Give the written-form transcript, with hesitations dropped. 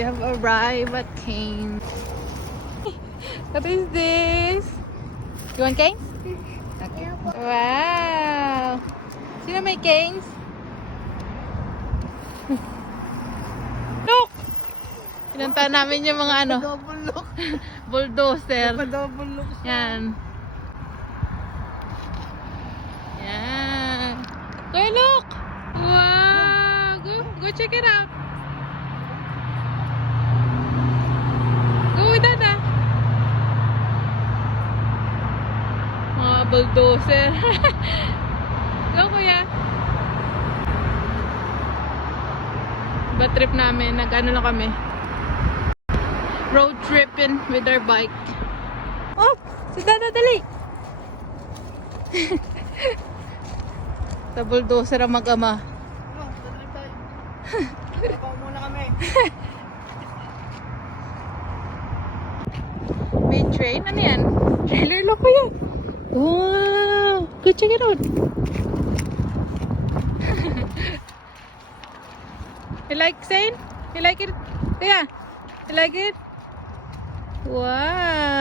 We have arrived at Canes. What is this? You want canes? Okay. Wow! Sino may canes? Look! Pinunta namin yung mga ano, Double look. bulldozer. Double look siya. Yan. Yan. Go look! Wow! Go check it out. Go with Dada. Mga bulldozer. Go kuya. Bad trip namin. Nag-ano lang kami. Road tripping with our bike. Oh! Si Dada, dali! Sa bulldozer ang mag-ama. Ano, dadalhin tayo. Trabaho muna kami. May train? Ano yan? Trailer lang ko yan. Wow! Go check it out. You like Zane? You like it? Yeah. You like it? Wow!